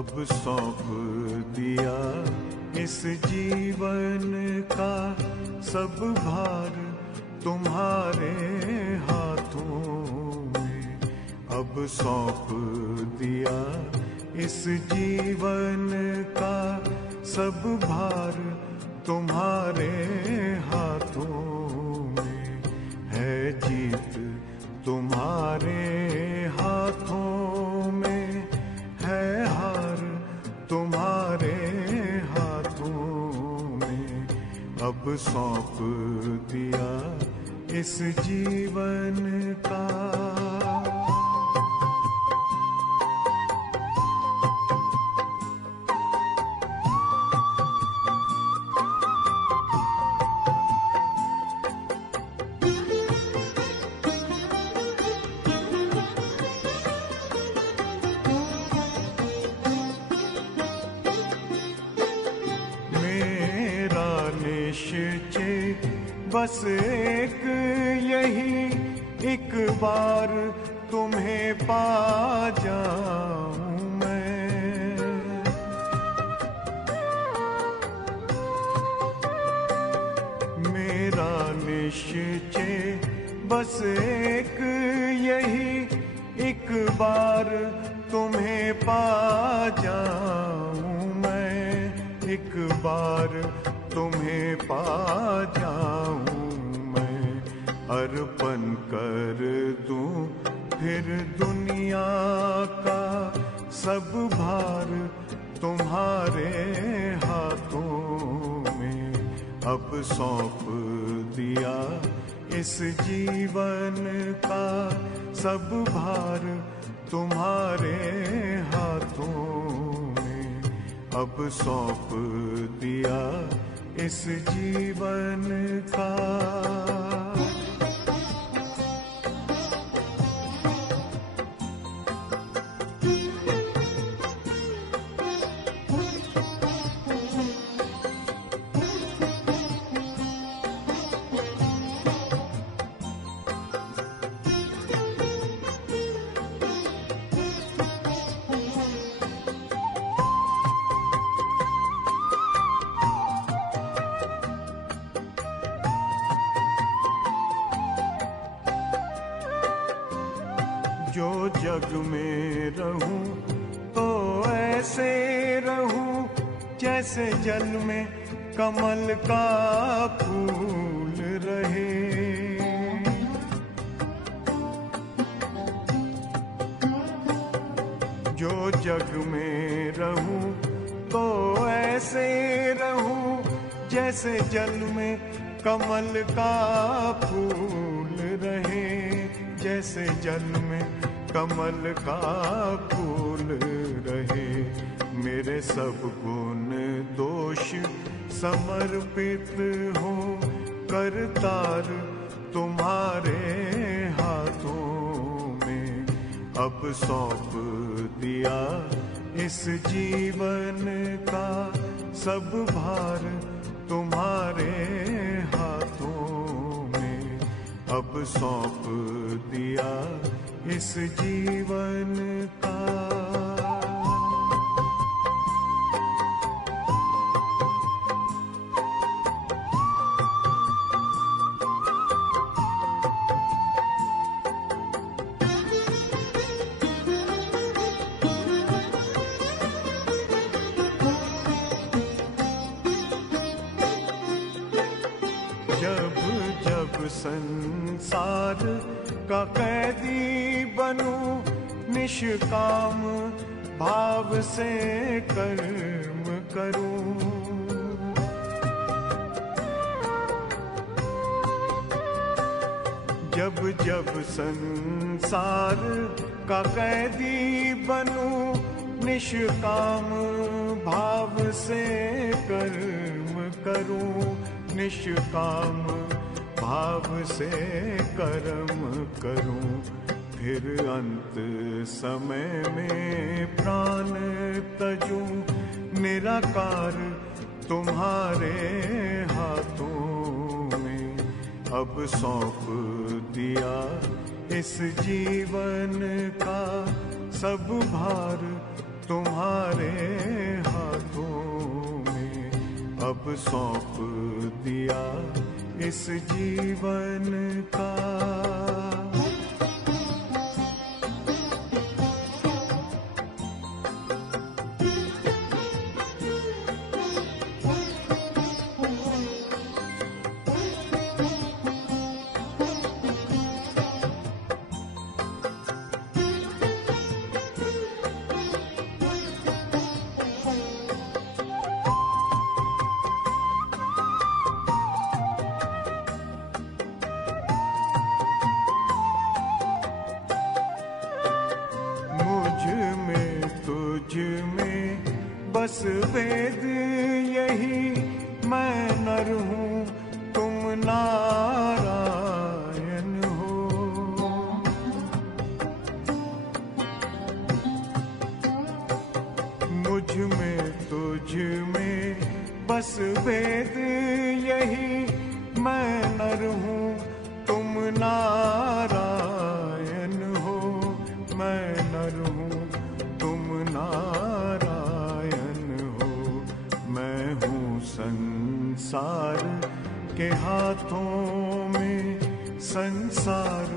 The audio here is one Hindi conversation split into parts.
अब सौंप दिया इस जीवन का सब भार तुम्हारे हाथों में। अब सौंप दिया इस जीवन का सब भार तुम्हारे हाथों में। है जीत तुम्हारे हाथों में, है हार तुम्हारे हाथों में। अब सौंप दिया इस जीवन का। निश्चय बस एक यही, एक बार तुम्हें पा जाऊं मैं। मेरा निश्चय बस एक यही, एक बार तुम्हें पा जाऊं मैं। एक बार तुम्हें पा जाऊं मैं। अर्पण कर दूं फिर दुनिया का सब भार तुम्हारे हाथों में। अब सौंप दिया इस जीवन का सब भार तुम्हारे हाथों में। अब सौंप दिया इस जीवन का। जो जग में रहूं तो ऐसे रहूं जैसे जल में कमल का फूल रहे। जो जग में रहूं तो ऐसे रहूं जैसे जल में कमल का फूल रहे। जैसे जल में कमल का फूल रहे। मेरे सब गुण दोष समर्पित हो करतार तुम्हारे हाथों में। अब सौंप दिया इस जीवन का सब भार तुम्हारे हाथों में। अब सौंप दिया इस जीवन का। जब जब संसार का कैदी बनूं, निष्काम भाव से कर्म करूं। जब जब संसार का कैदी बनूं, निष्काम भाव से कर्म करूं। निष्काम भाव से कर्म करूं। फिर अंत समय में प्राण तजूं, निराकार तुम्हारे हाथों में। अब सौंप दिया इस जीवन का सब भार तुम्हारे हाथों में अब सौंप दिया इस जीवन का। बस वेद यही, मैं नर हूँ तुम नारायण हो। मुझ में तुझ में बस वेद यही, मैं नर हूँ तुम नारायण हो। मैं नर हूँ तुम नारायण हो। मैं हूँ संसार के हाथों में, संसार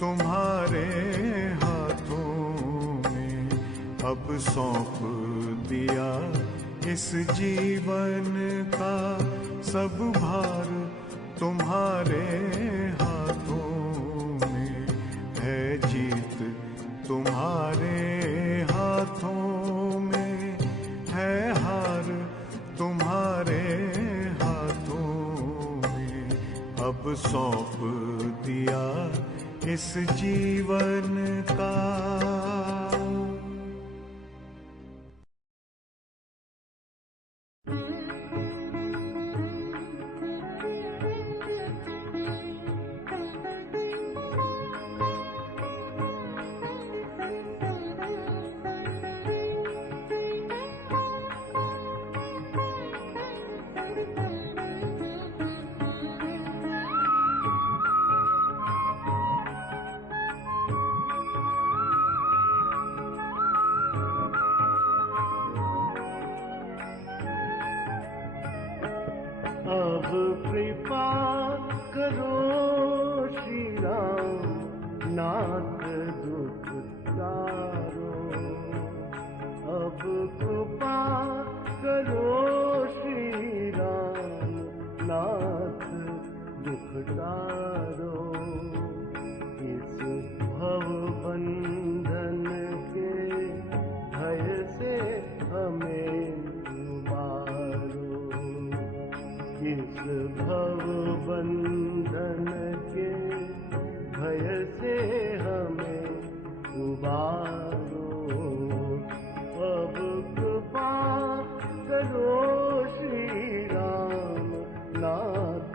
तुम्हारे हाथों में अब सौंप दिया इस जीवन का। सब भार तुम्हारे हाथों में है, जीत तुम्हारे हाथों में है, हार तुम्हारे हाथों में अब सौंप दिया इस जीवन का। अब कृपा करो श्री राम, नाथ दुख तारो। अब कृपा करो श्री राम, नाथ दुख तारो। इस भव बंधन के भय से हमें उबारो। इस भव बंधन के भय से हमें उबारो। अब कृपा करो श्री राम, नाथ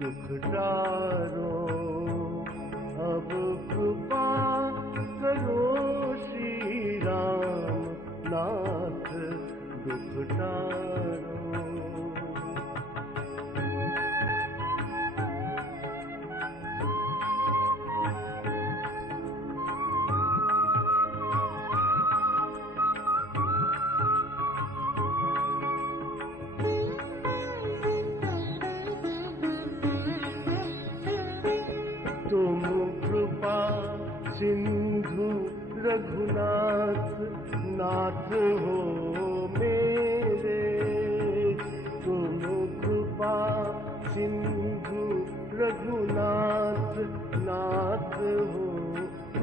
दुख टारो। अब कृपा करो श्री राम, नाथ दुख टारो। तुम कृपा सिंधु रघुनाथ, नाथ हो मेरे। तुम कृपा सिंधु रघुनाथ, नाथ हो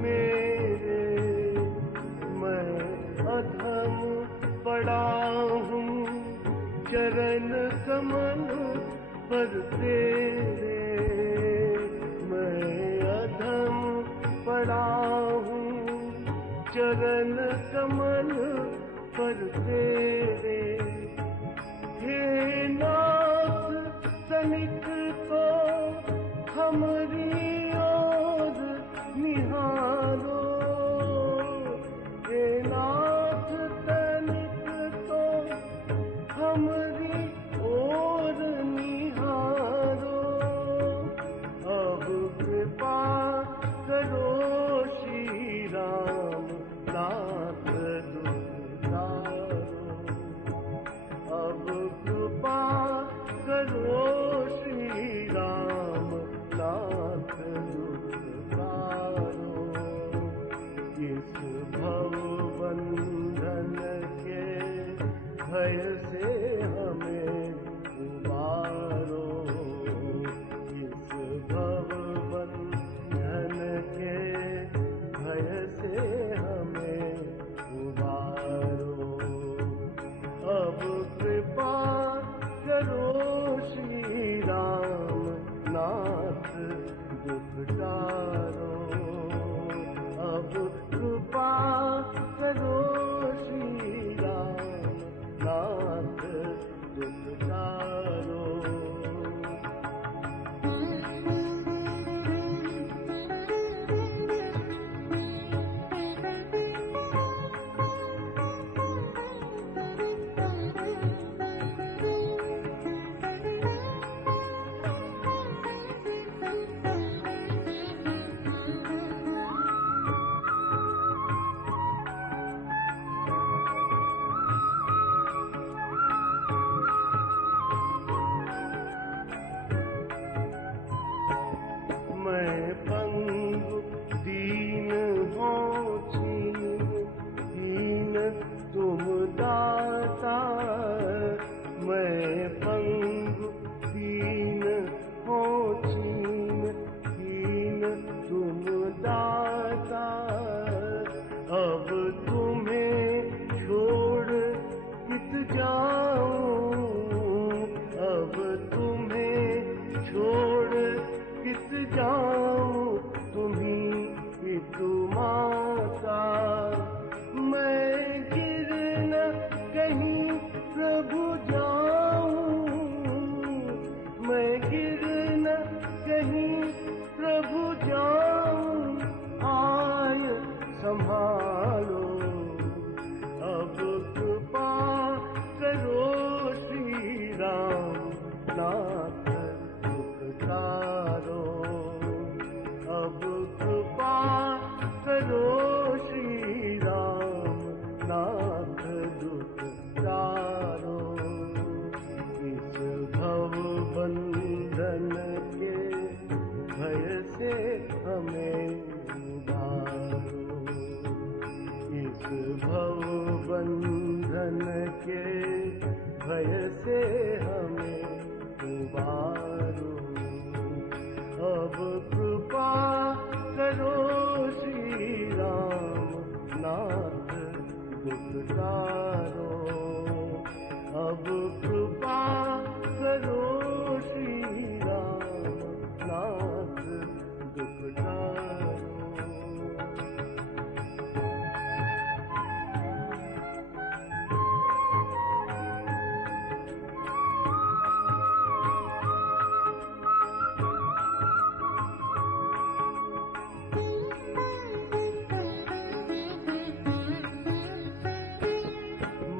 मेरे। मैं अधम पड़ा हूँ चरण कमल पर तेरे। पड़ा हूँ चरण कमल पर तेरे। हे नाथ तनिक तो हमरी ओर निहारो। हे नाथ तनिक तो हमरी ओर निहारो। अब कृपा करो श्री राम, नाथ दुख दुख टारो। अब कृपा करो श्री राम नाथ दुख टारो। मैं पंगु दीन हो दीन तुम दाता। मैं पंगु दीन हो दीन तुम दाता। अब तुम्हें छोड़ कित जाऊं, अब तुम्हें छोड़ किस जाऊं, तुम्ही एक माता। मैं गिर न कहीं प्रभु जाऊं, मैं गिर न कहीं प्रभु जाऊं, आय संभालो। अब कृपा करो श्री राम नाथ दुख टारो। अब कृपा करो श्री राम नाथ दुख टारो। इस भव बंधन के भय से हमें उबारो। इस भव बंधन के भय से हमें उबारो। अब कृपा करो श्री राम नाथ दुख टारो। अब कृपा करो श्री राम नाथ दुख टारो।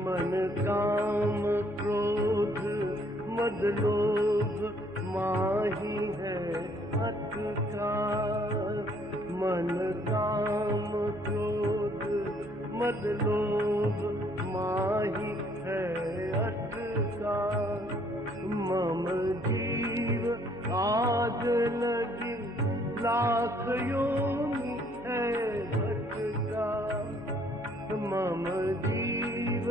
मन काम क्रोध मद लोभ माही है अटका। मन काम क्रोध मद लोभ माही है अटका। मम जीव आग लगी लाख योनि है भटका। मम जीव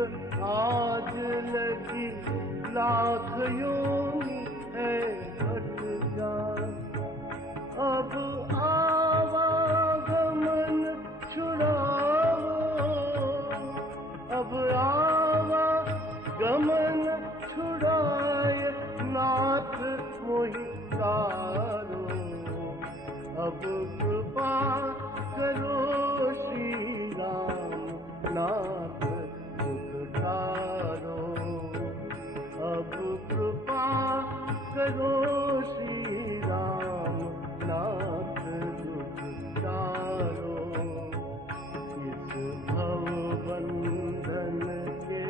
आज लगी लाख योनि है भटका। अब आवागमन छुड़ाओ, अब आवागमन छुड़ाए नाथ मोहि तारो। अब कृपा करो श्री राम नाथ दुख टारो। अब कृपा करो श्री राम नाथ दुख टारो। इस भव बंधन के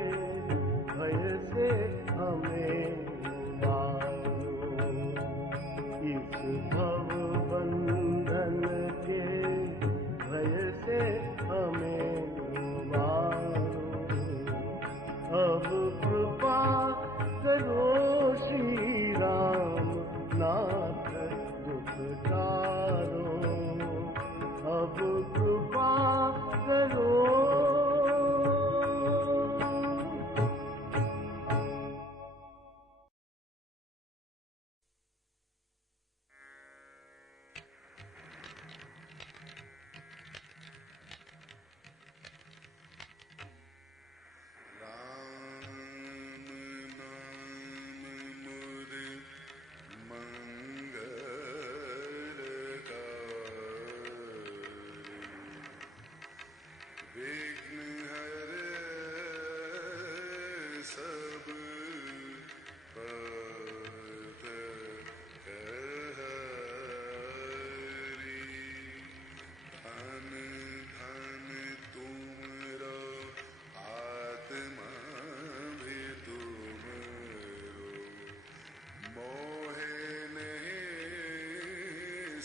भय से हमें उबारो। इस भव बंधन के भय से हमें उबारो। अब कृपा करो श्री राम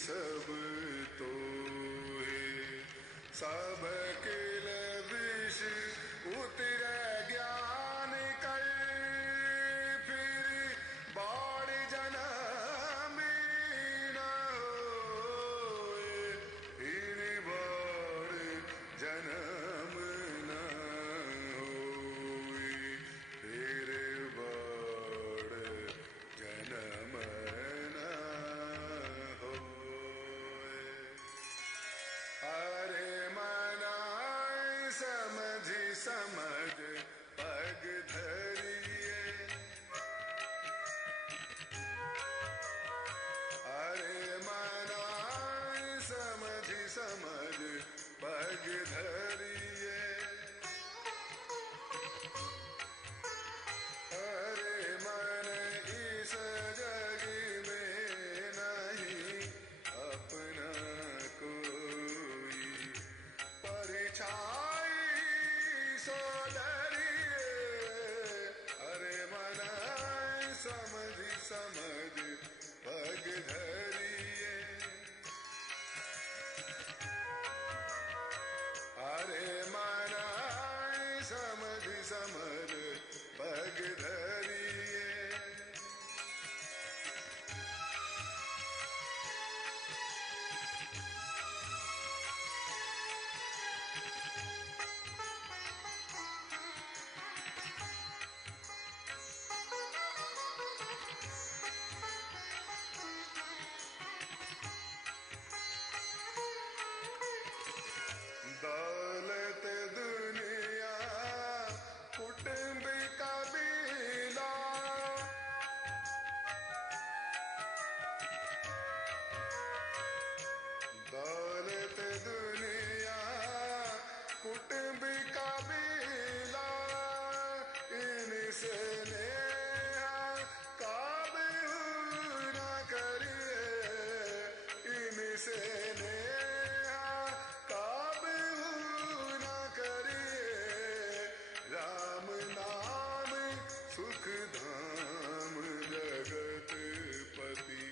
सब तो सब किल विष उतर ज्ञान कर फिर बाढ़ जन्म न होए फिर बाढ़ जन्म न होए फिर बाढ़ जन्म न होए। अरे मना समझ समझ पग धरिए अरे मना समझ समझ पग धरिए अरे मन इस जग में नहीं अपना कोई परिछाई सो डरिए अरे मन समझ समझ पग धरिए अरे मन समझ समझ पग धरिए दौलत दुनिया कुटुंब कबीला दौलत दुनिया कुटुंब कबीला इनसे नेहा काबू न करिए इनसे नेहा काबू न करिए राम नाम सुख धाम जगत पति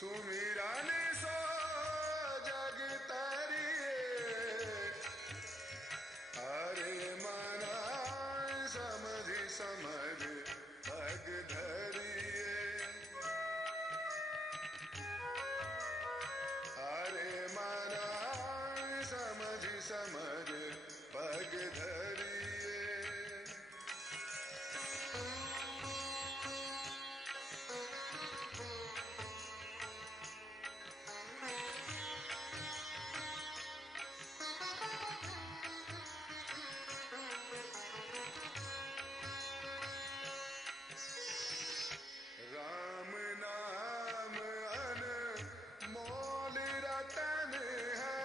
सुमिरन सो जग तरिए अरे मना समझ समझ पग धरिए अरे मना समझ समझ पग धरिए राम नाम अनमोल रतन है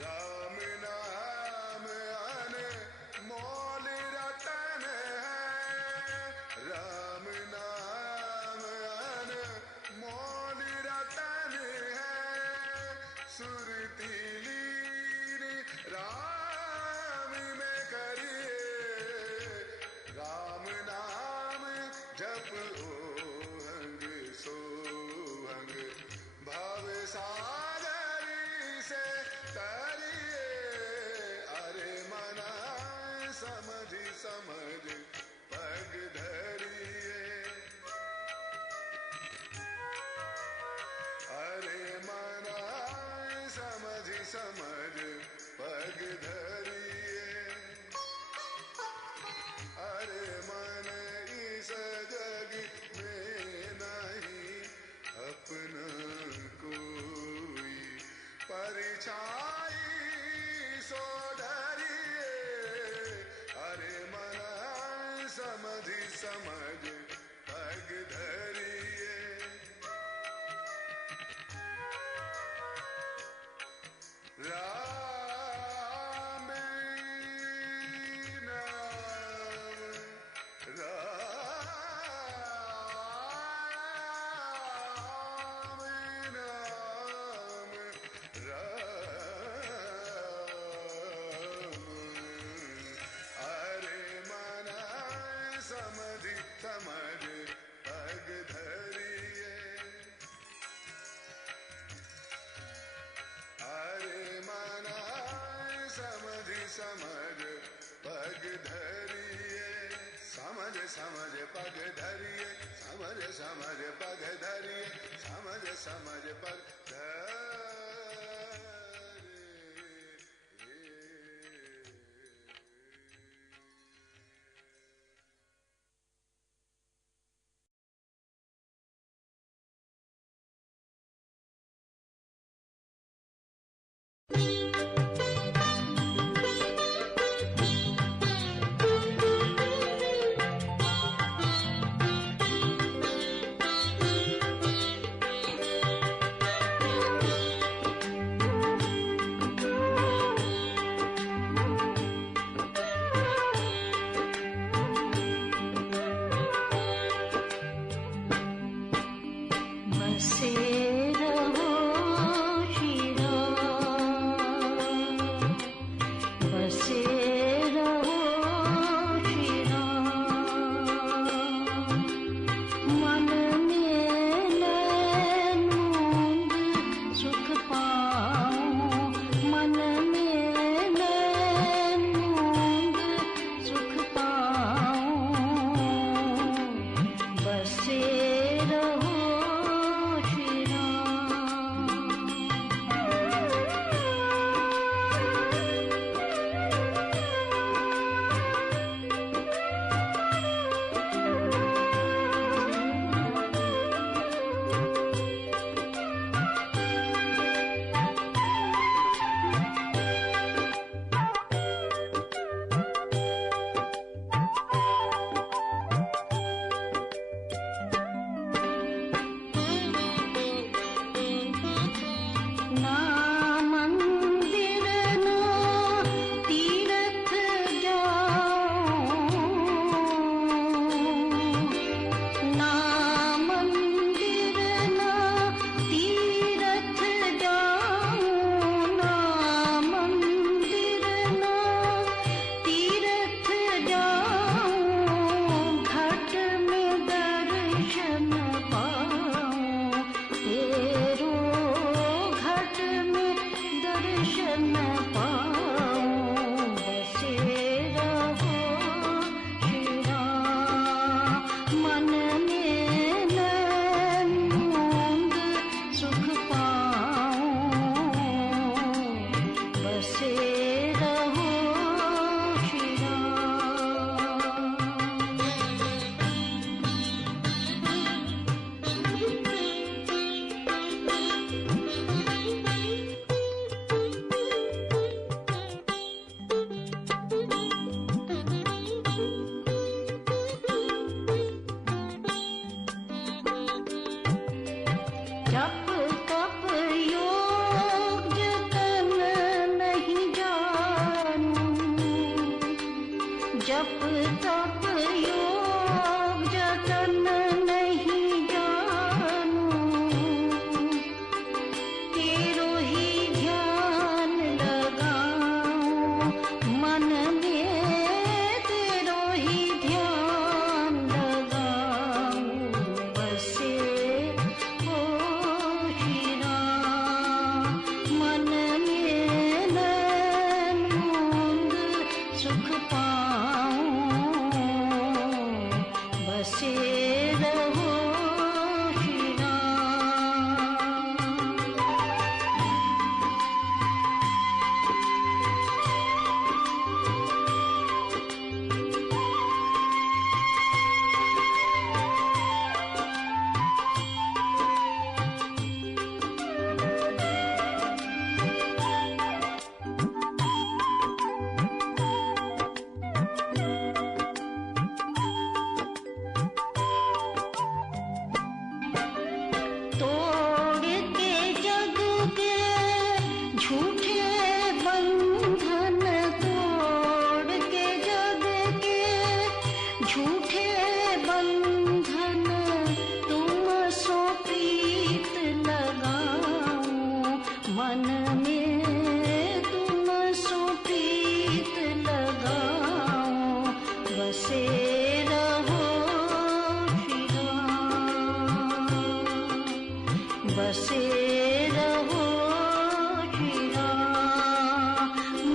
राम नाम अनमोल रतन है राम नाम अनमोल रतन है सुरती राम में करिए राम नाम जप ओहंग सोहंग भव सागर से तरिए अरे मना समझ समझ पग धरिए अरे मना समझ समझ पग धरिए अरे मन इस जग में नहीं अपना कोई परिछाई सो डरिए अरे मन समझ समझ पग धरिए राम नाम राम नाम राम अरे मना समझ समझ पग धरिए समझ समझ पग धरिए समझ समझ पग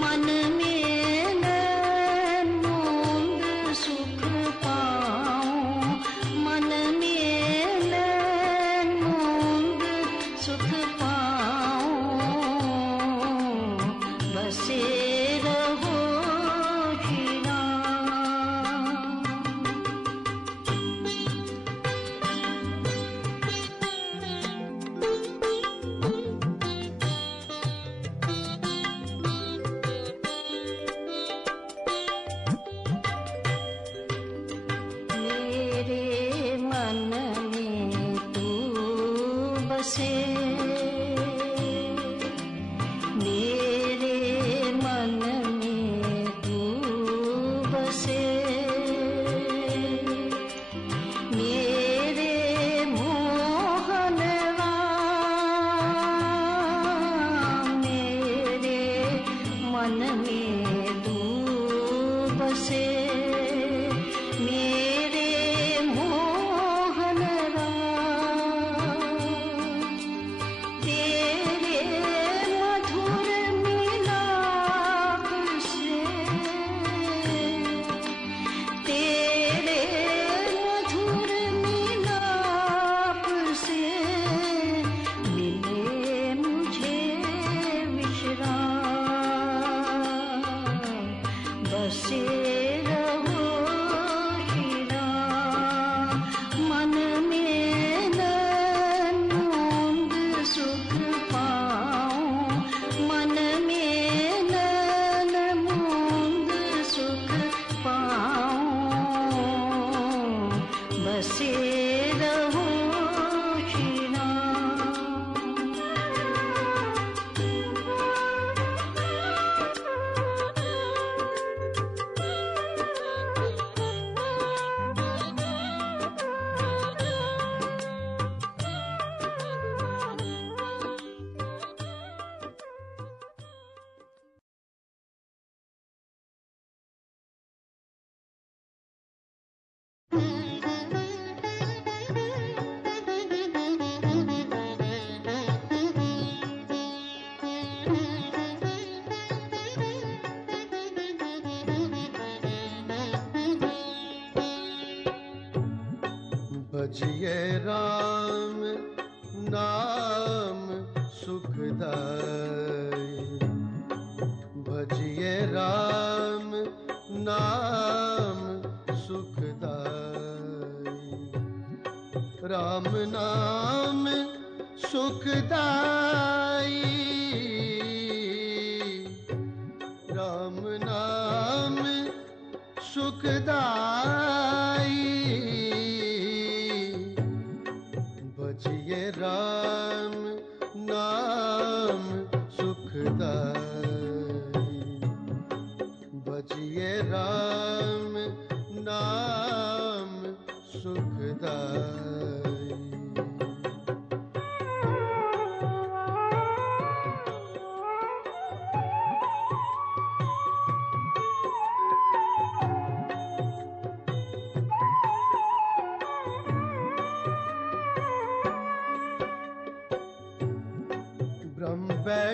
मन में नैन मूंद सुख पा भजिए राम नाम सुखदाई, भजिए राम नाम सुखदाई, राम नाम सुखदाई, राम नाम सुखदाई, भजिए राम नाम सुखदाई, भजिए राम नाम सुखदाई।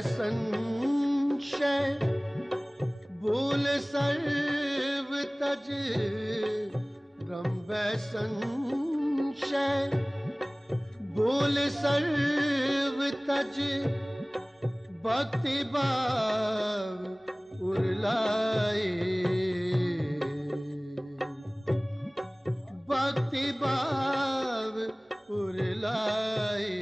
संशय भूल सर्व तज, ब्रह्म संशय भूल सर्व तज, भक्ति भाव उरलाए, भक्ति भाव उरलाए,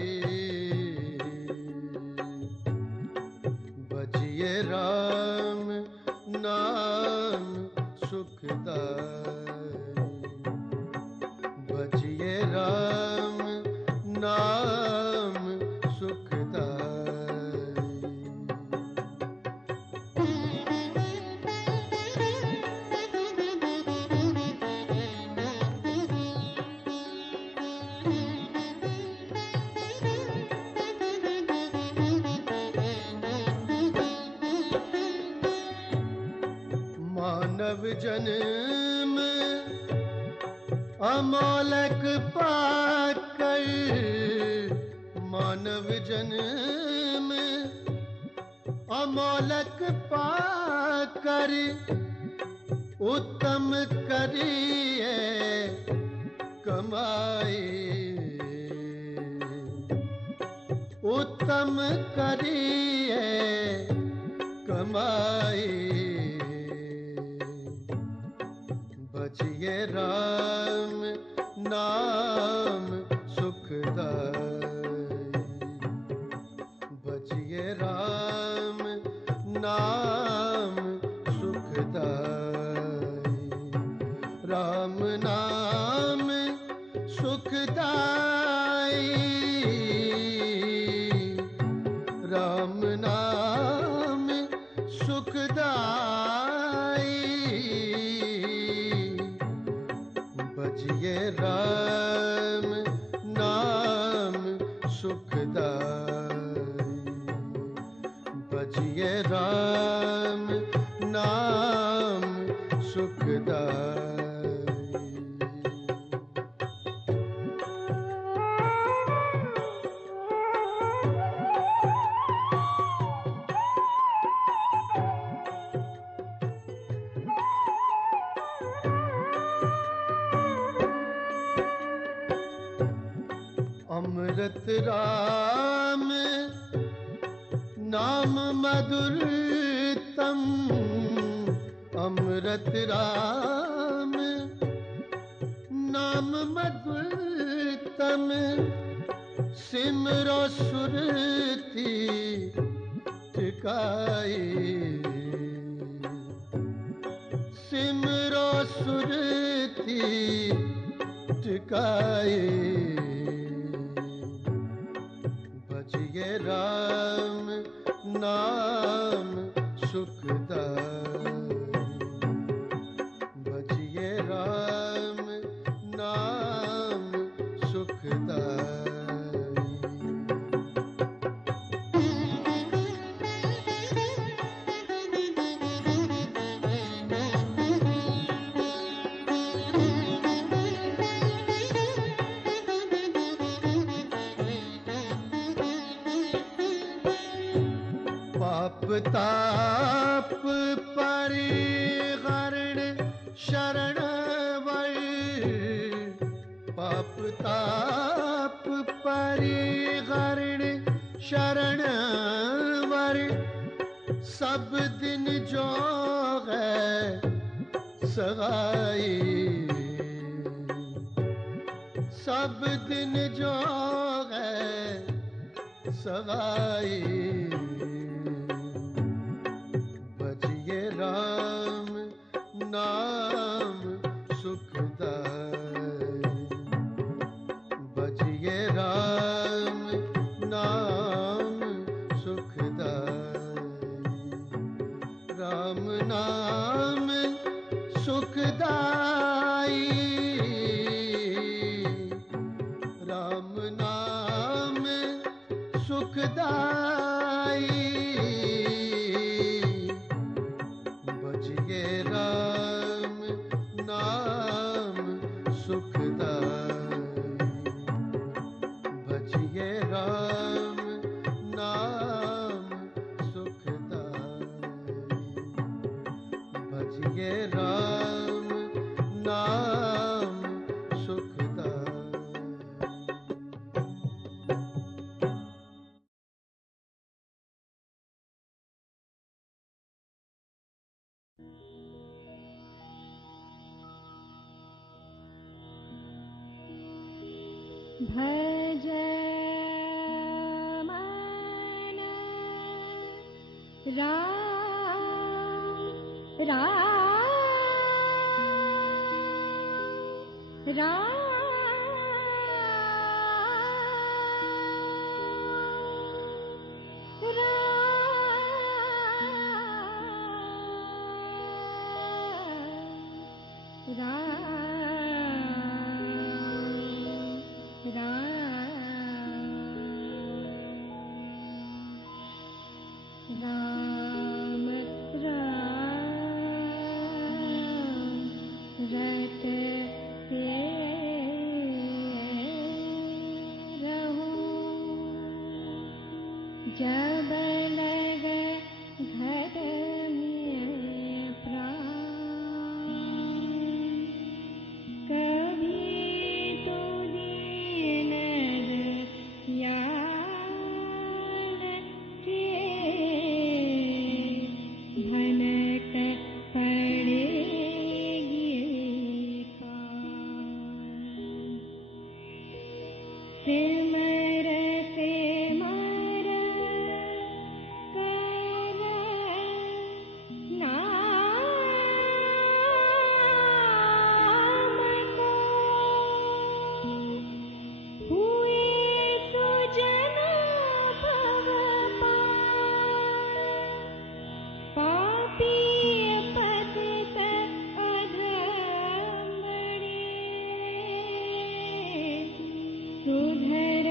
भजिए राम नाम सुखदाई, भजिए राम नाम सुखदाई। मानव जन्म अमोलक पाकर, मानव जन्म अमोलक पाकर, उत्तम करिए कमाई, उत्तम करिए कमाई, भजिए राम नाम सुखदाई, भजिए राम नाम सुखदाई, राम नाम सुखदाई, राम नाम सुखदाई, भजिए राम नाम सुखदाई, भजिए राम नाम सुखदाई। अमृत राम नाम मधुरतम, अमृत राम नाम मधुरतम, सिमरो सुरती टिकाई, सिमरो सुरती टिकाई, भजिए राम नाम सुखदाई, भजिए राम नाम सुखदाई। पाप ताप परिहरण शरण वर, पाप ताप परिहरण शरण वर सब दिन जो है सगाई, सब दिन जो है सगाई। बजिए राम नाम सुखदाई, बजिए राम नाम सुखदाई, राम नाम सुखदाई, राम नाम सुखदाई। बजिए राम नाम सुखदाई, बजिए राम नाम सुखदाई, बजिए राम नाम सुखदाई। भज मन राम राम राम राम रट से रहूं जब लगे घट में प्राण, कभी तो दीन याद के भनक पड़ेगी पार। सिमर सिमर कर नाम को, हुए सुजन भव पार। पापी पतित अधम बड़े, सुधर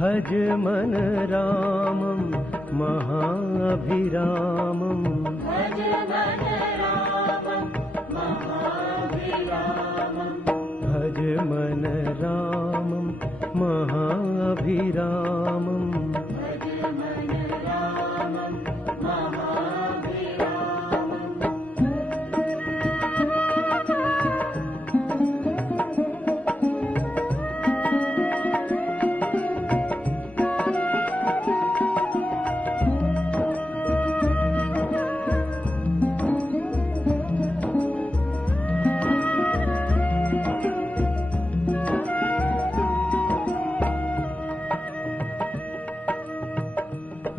भज मन रामं महाभिरामम् भज मन रामं महाभिरामम् भज मन रामं महाभिरामम् भज मन रामं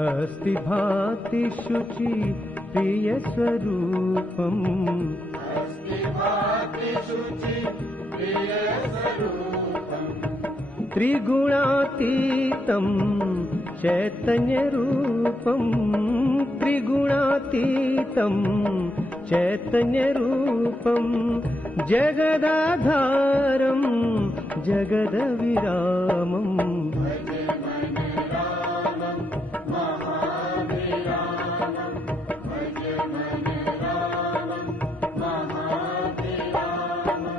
अस्ति भाति शुचि प्रिय स्वरूपम् अस्ति भाति शुचि प्रिय स्वरूपम् त्रिगुणातीतं चैतन्यरूपम् त्रिगुणातीतं चैतन्यरूपम् जगदाधारं जगदविरामम् भज मन रामं महाभिरामम् भज मन रामं महाभिरामम्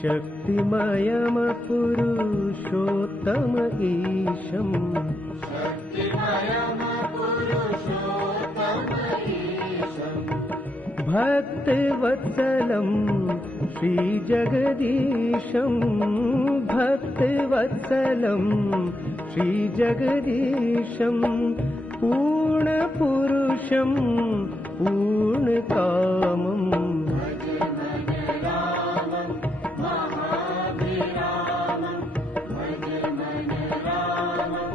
शक्तिमयम पुरुषोत्तम ईशम् शक्तिमयं पुरुषोत्तम ईशम् भक्तवत्सलं श्रीजगदीशम् भक्तवत्सलं श्रीजगदीशम् पूर्णपुरुषं पूर्णकामम् भज मन रामं महाभिरामम् भज मन रामं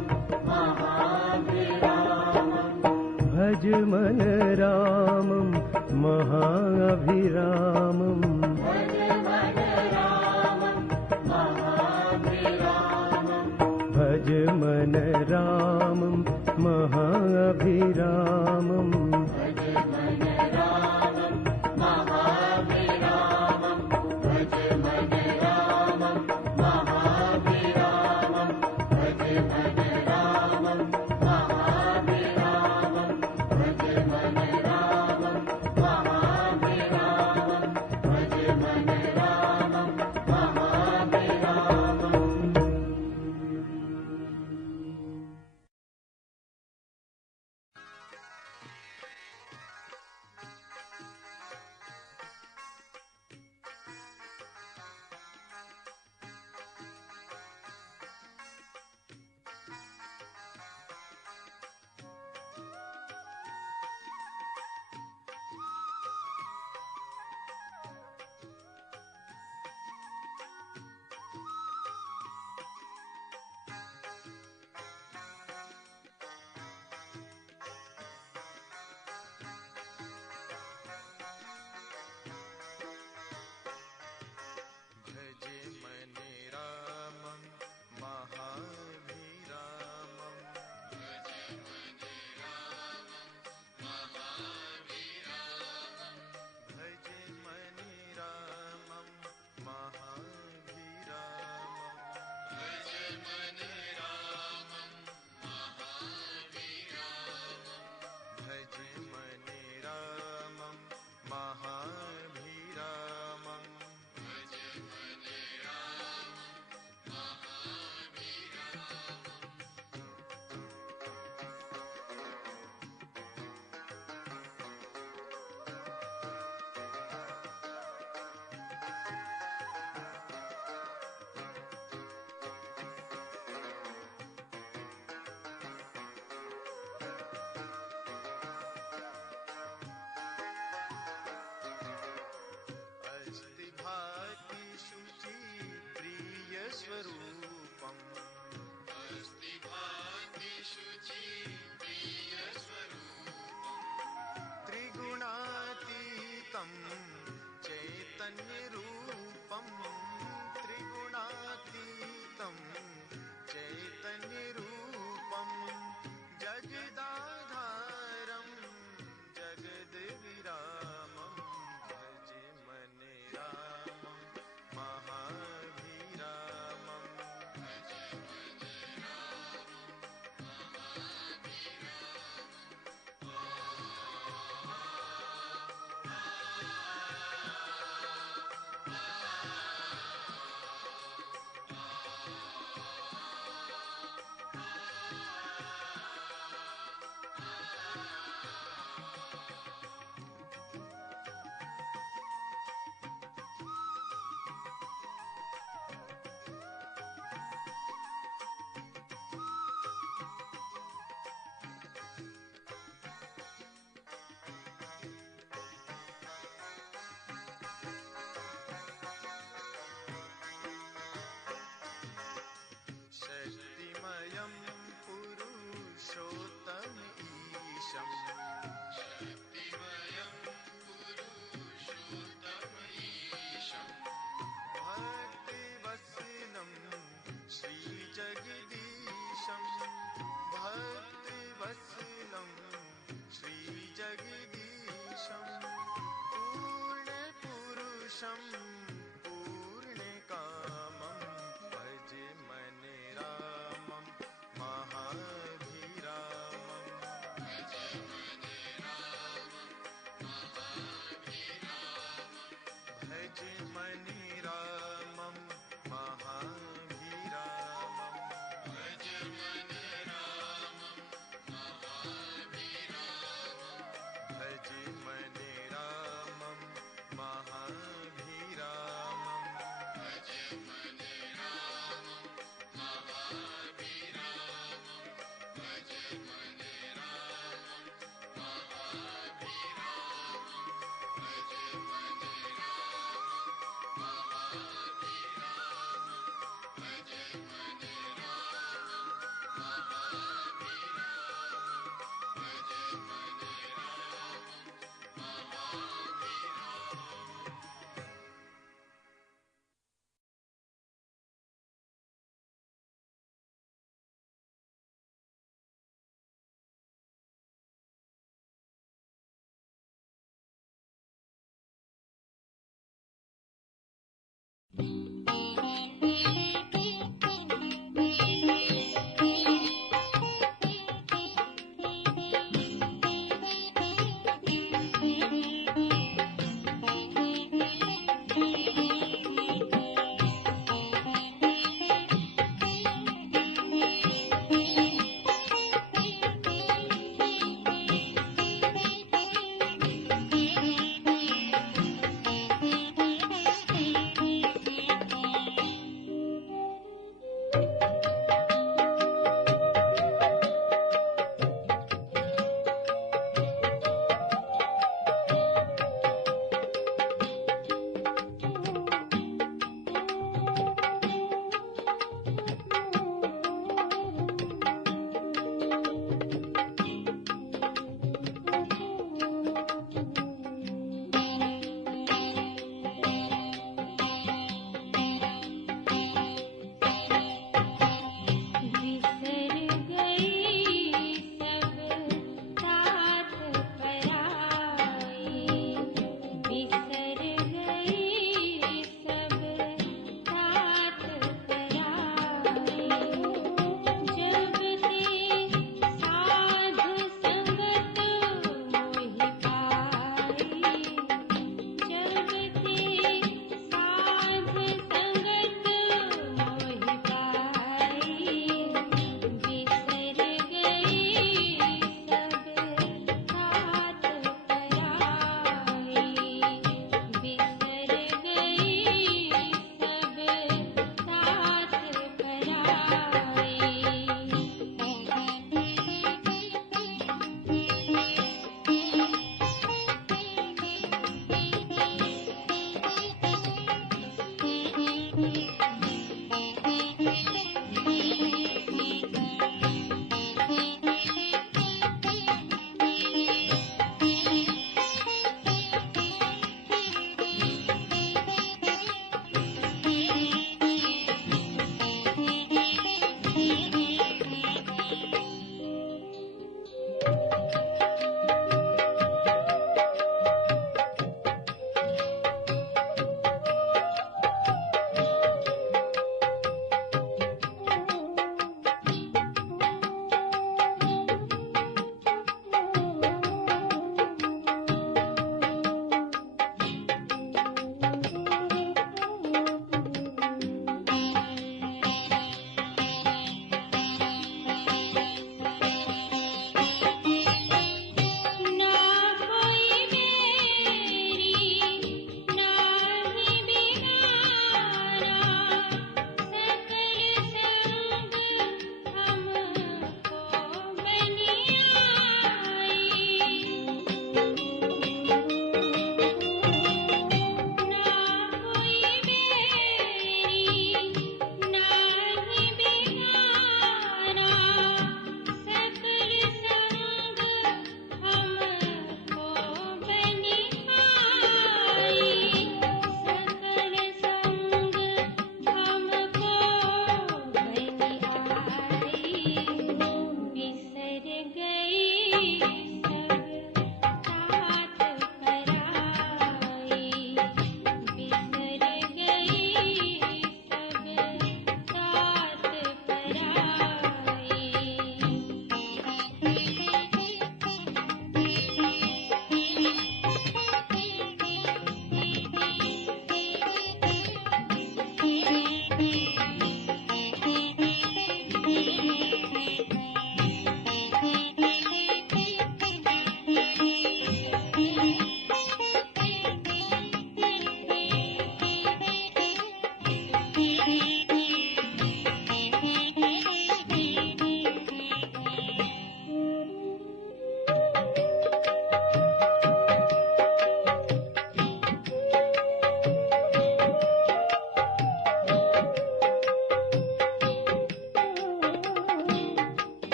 महाभिरामम् भज मन रामं महाभिरामम् भज मन रामं महाभिरामम् भज मन रामं महाभिरामम् भज मन रामं महाभिरामम् भज मन रामं महाभिरामम् भज मन रामं महाभिरामम् भज मन रामं महाभिरामम् भज मन रामं महाभिरामम् भजे मन रामं महाभिरामम् भजे मन रामं महाभिरामम् भजे मन रामं महाभिरामम् अस्ति भाति शुचि प्रिय स्वरूपम् चैतन्यरूपं त्रिगुणातीतं चैतन्यरूपं जगदाधारं जगद्विरामं भज मन रामं महाभिरामम् शक्तिमयं पुरुषोत्तम ईशं भक्तिवत्सलं श्रीजगदीशं भक्तिवत्सलं श्रीजगदीशं पूर्णपुरुषं पूर्णकामं भज मन रामं महाभिरामम् भज मन रामं महाभिरामम् भज मन रामं महाभिरामम् भज मन रामं महाभिरामम् भज मन रामं महाभिरामम् भज मन रामं महाभिरामम् भज मन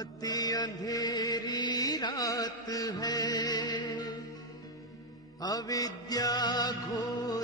अति अंधेरी रात है, अविद्या घोर